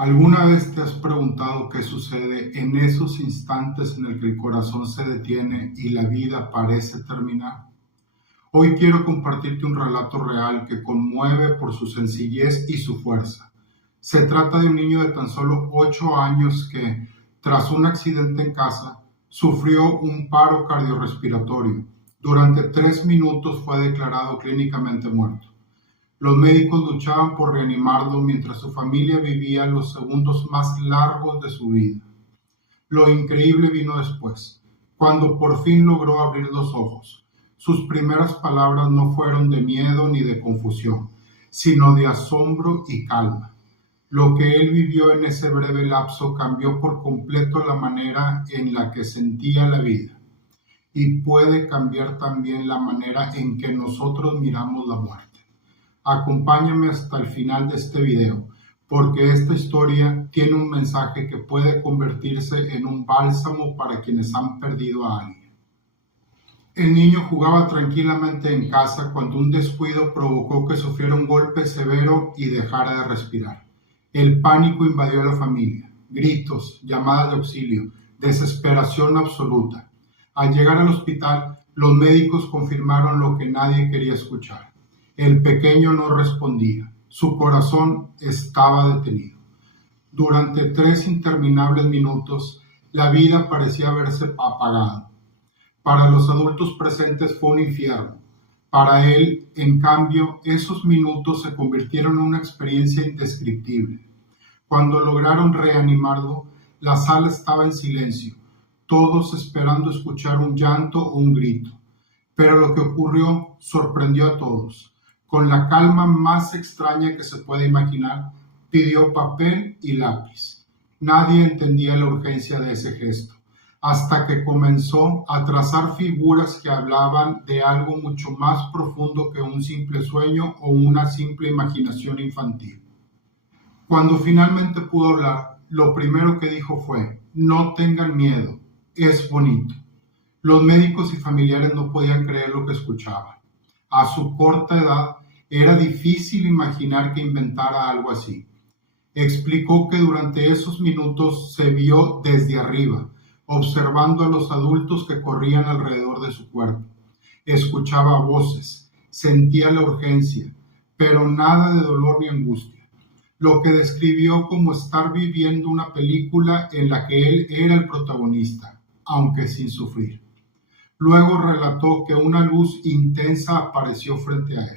¿Alguna vez te has preguntado qué sucede en esos instantes en el que el corazón se detiene y la vida parece terminar? Hoy quiero compartirte un relato real que conmueve por su sencillez y su fuerza. Se trata de un niño de tan solo 8 años que, tras un accidente en casa, sufrió un paro cardiorrespiratorio. Durante 3 minutos fue declarado clínicamente muerto. Los médicos luchaban por reanimarlo mientras su familia vivía los segundos más largos de su vida. Lo increíble vino después, cuando por fin logró abrir los ojos. Sus primeras palabras no fueron de miedo ni de confusión, sino de asombro y calma. Lo que él vivió en ese breve lapso cambió por completo la manera en la que sentía la vida, y puede cambiar también la manera en que nosotros miramos la muerte. Acompáñame hasta el final de este video, porque esta historia tiene un mensaje que puede convertirse en un bálsamo para quienes han perdido a alguien. El niño jugaba tranquilamente en casa cuando un descuido provocó que sufriera un golpe severo y dejara de respirar. El pánico invadió a la familia, gritos, llamadas de auxilio, desesperación absoluta. Al llegar al hospital, los médicos confirmaron lo que nadie quería escuchar. El pequeño no respondía, su corazón estaba detenido. Durante 3 interminables minutos, la vida parecía haberse apagado. Para los adultos presentes fue un infierno. Para él, en cambio, esos minutos se convirtieron en una experiencia indescriptible. Cuando lograron reanimarlo, la sala estaba en silencio, todos esperando escuchar un llanto o un grito. Pero lo que ocurrió sorprendió a todos. Con la calma más extraña que se puede imaginar, pidió papel y lápiz. Nadie entendía la urgencia de ese gesto, hasta que comenzó a trazar figuras que hablaban de algo mucho más profundo que un simple sueño o una simple imaginación infantil. Cuando finalmente pudo hablar, lo primero que dijo fue: "No tengan miedo, es bonito". Los médicos y familiares no podían creer lo que escuchaban. A su corta edad, era difícil imaginar que inventara algo así. Explicó que durante esos minutos se vio desde arriba, observando a los adultos que corrían alrededor de su cuerpo. Escuchaba voces, sentía la urgencia, pero nada de dolor ni angustia. Lo que describió como estar viviendo una película en la que él era el protagonista, aunque sin sufrir. Luego relató que una luz intensa apareció frente a él.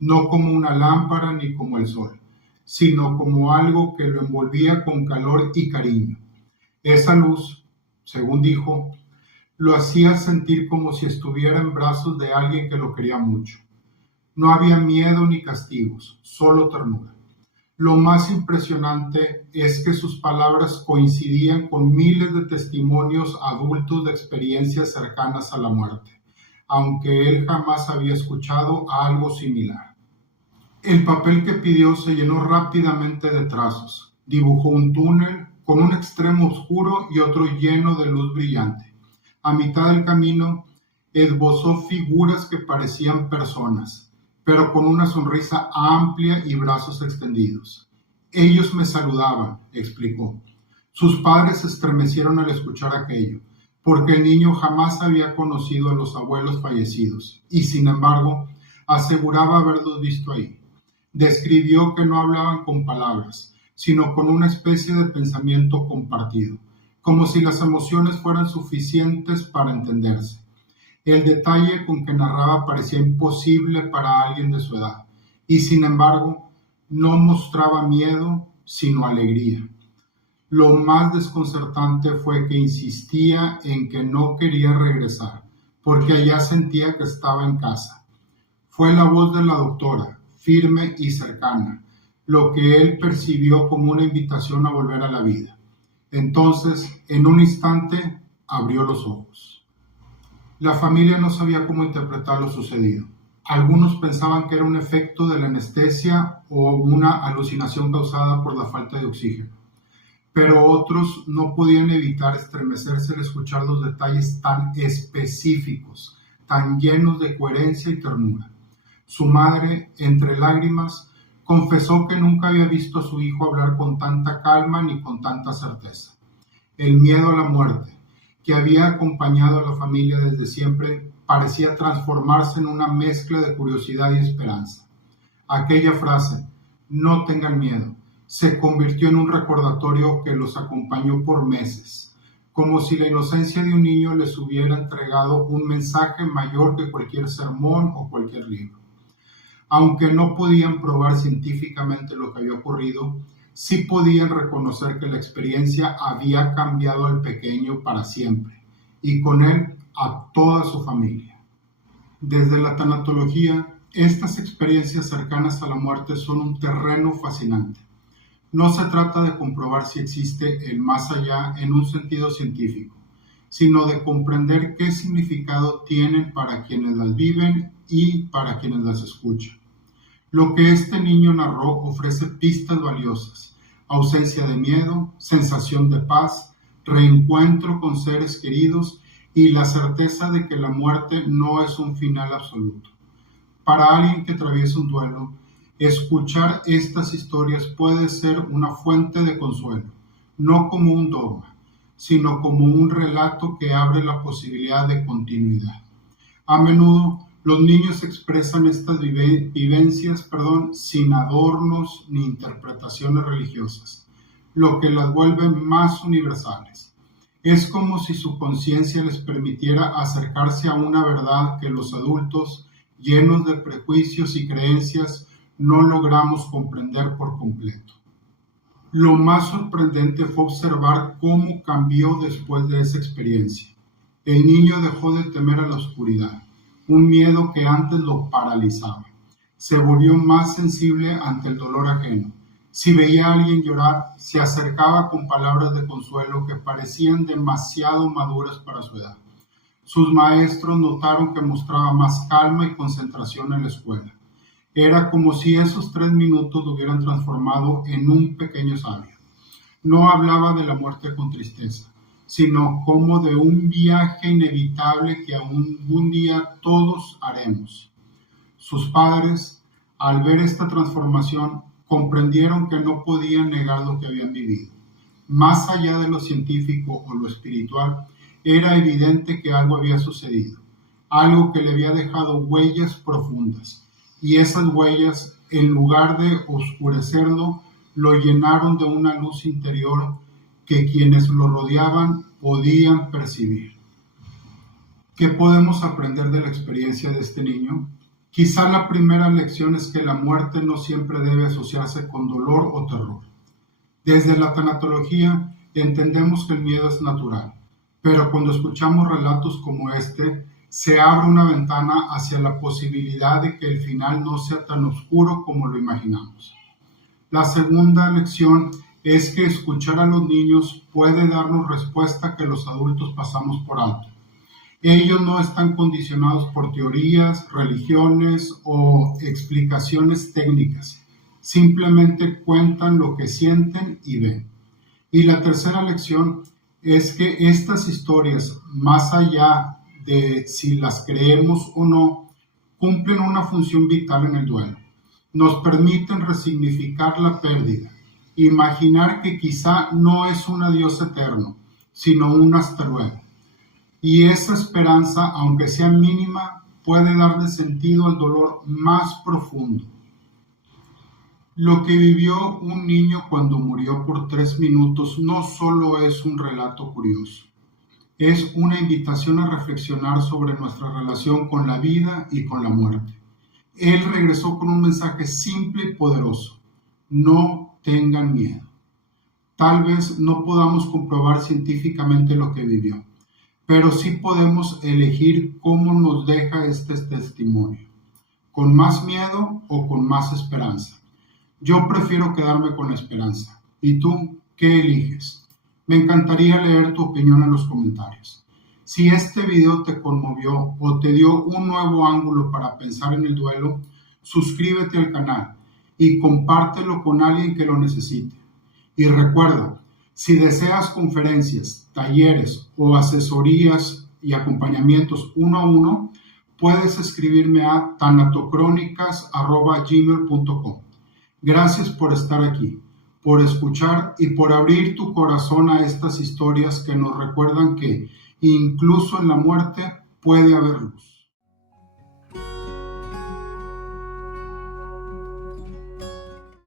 No como una lámpara ni como el sol, sino como algo que lo envolvía con calor y cariño. Esa luz, según dijo, lo hacía sentir como si estuviera en brazos de alguien que lo quería mucho. No había miedo ni castigos, solo ternura. Lo más impresionante es que sus palabras coincidían con miles de testimonios adultos de experiencias cercanas a la muerte, aunque él jamás había escuchado algo similar. El papel que pidió se llenó rápidamente de trazos. Dibujó un túnel con un extremo oscuro y otro lleno de luz brillante. A mitad del camino, esbozó figuras que parecían personas, pero con una sonrisa amplia y brazos extendidos. Ellos me saludaban, explicó. Sus padres se estremecieron al escuchar aquello, porque el niño jamás había conocido a los abuelos fallecidos, y sin embargo, aseguraba haberlos visto ahí. Describió que no hablaban con palabras, sino con una especie de pensamiento compartido, como si las emociones fueran suficientes para entenderse. El detalle con que narraba parecía imposible para alguien de su edad, y sin embargo, no mostraba miedo, sino alegría. Lo más desconcertante fue que insistía en que no quería regresar, porque allá sentía que estaba en casa. Fue la voz de la doctora, firme y cercana, lo que él percibió como una invitación a volver a la vida. Entonces, en un instante, abrió los ojos. La familia no sabía cómo interpretar lo sucedido. Algunos pensaban que era un efecto de la anestesia o una alucinación causada por la falta de oxígeno. Pero otros no podían evitar estremecerse al escuchar los detalles tan específicos, tan llenos de coherencia y ternura. Su madre, entre lágrimas, Confesó que nunca había visto a su hijo hablar con tanta calma ni con tanta certeza. El miedo a la muerte, que había acompañado a la familia desde siempre, parecía transformarse en una mezcla de curiosidad y esperanza. Aquella frase, no tengan miedo, se convirtió en un recordatorio que los acompañó por meses, como si la inocencia de un niño les hubiera entregado un mensaje mayor que cualquier sermón o cualquier libro. Aunque no podían probar científicamente lo que había ocurrido, sí podían reconocer que la experiencia había cambiado al pequeño para siempre, y con él a toda su familia. Desde la tanatología, estas experiencias cercanas a la muerte son un terreno fascinante. No se trata de comprobar si existe el más allá en un sentido científico, sino de comprender qué significado tienen para quienes las viven y para quienes las escuchan. Lo que este niño narró ofrece pistas valiosas: ausencia de miedo, sensación de paz, reencuentro con seres queridos y la certeza de que la muerte no es un final absoluto. Para alguien que atraviesa un duelo, escuchar estas historias puede ser una fuente de consuelo, no como un dogma, sino como un relato que abre la posibilidad de continuidad. A menudo, los niños expresan estas vivencias sin adornos ni interpretaciones religiosas, lo que las vuelve más universales. Es como si su conciencia les permitiera acercarse a una verdad que los adultos, llenos de prejuicios y creencias, no logramos comprender por completo. Lo más sorprendente fue observar cómo cambió después de esa experiencia. El niño dejó de temer a la oscuridad, un miedo que antes lo paralizaba. Se volvió más sensible ante el dolor ajeno. Si veía a alguien llorar, se acercaba con palabras de consuelo que parecían demasiado maduras para su edad. Sus maestros notaron que mostraba más calma y concentración en la escuela. Era como si esos 3 minutos lo hubieran transformado en un pequeño sabio. No hablaba de la muerte con tristeza, sino como de un viaje inevitable que algún día todos haremos. Sus padres, al ver esta transformación, comprendieron que no podían negar lo que habían vivido. Más allá de lo científico o lo espiritual, era evidente que algo había sucedido, algo que le había dejado huellas profundas, y esas huellas, en lugar de oscurecerlo, lo llenaron de una luz interior que quienes lo rodeaban podían percibir. ¿Qué podemos aprender de la experiencia de este niño? Quizá la primera lección es que la muerte no siempre debe asociarse con dolor o terror. Desde la tanatología entendemos que el miedo es natural, pero cuando escuchamos relatos como este, se abre una ventana hacia la posibilidad de que el final no sea tan oscuro como lo imaginamos. La segunda lección es que escuchar a los niños puede darnos respuesta que los adultos pasamos por alto. Ellos no están condicionados por teorías, religiones o explicaciones técnicas. Simplemente cuentan lo que sienten y ven. Y la tercera lección es que estas historias, más allá de si las creemos o no, cumplen una función vital en el duelo. Nos permiten resignificar la pérdida, imaginar que quizá no es un adiós eterno, sino un hasta luego. Y esa esperanza, aunque sea mínima, puede darle sentido al dolor más profundo. Lo que vivió un niño cuando murió por 3 minutos no solo es un relato curioso, es una invitación a reflexionar sobre nuestra relación con la vida y con la muerte. Él regresó con un mensaje simple y poderoso: no tengan miedo. Tal vez no podamos comprobar científicamente lo que vivió, pero sí podemos elegir cómo nos deja este testimonio, con más miedo o con más esperanza. Yo prefiero quedarme con la esperanza. ¿Y tú qué eliges? Me encantaría leer tu opinión en los comentarios. Si este video te conmovió o te dio un nuevo ángulo para pensar en el duelo, suscríbete al canal y compártelo con alguien que lo necesite. Y recuerda, si deseas conferencias, talleres o asesorías y acompañamientos 1 a 1, puedes escribirme a tanatocrónicas@gmail.com. Gracias por estar aquí, por escuchar y por abrir tu corazón a estas historias que nos recuerdan que incluso en la muerte puede haber luz.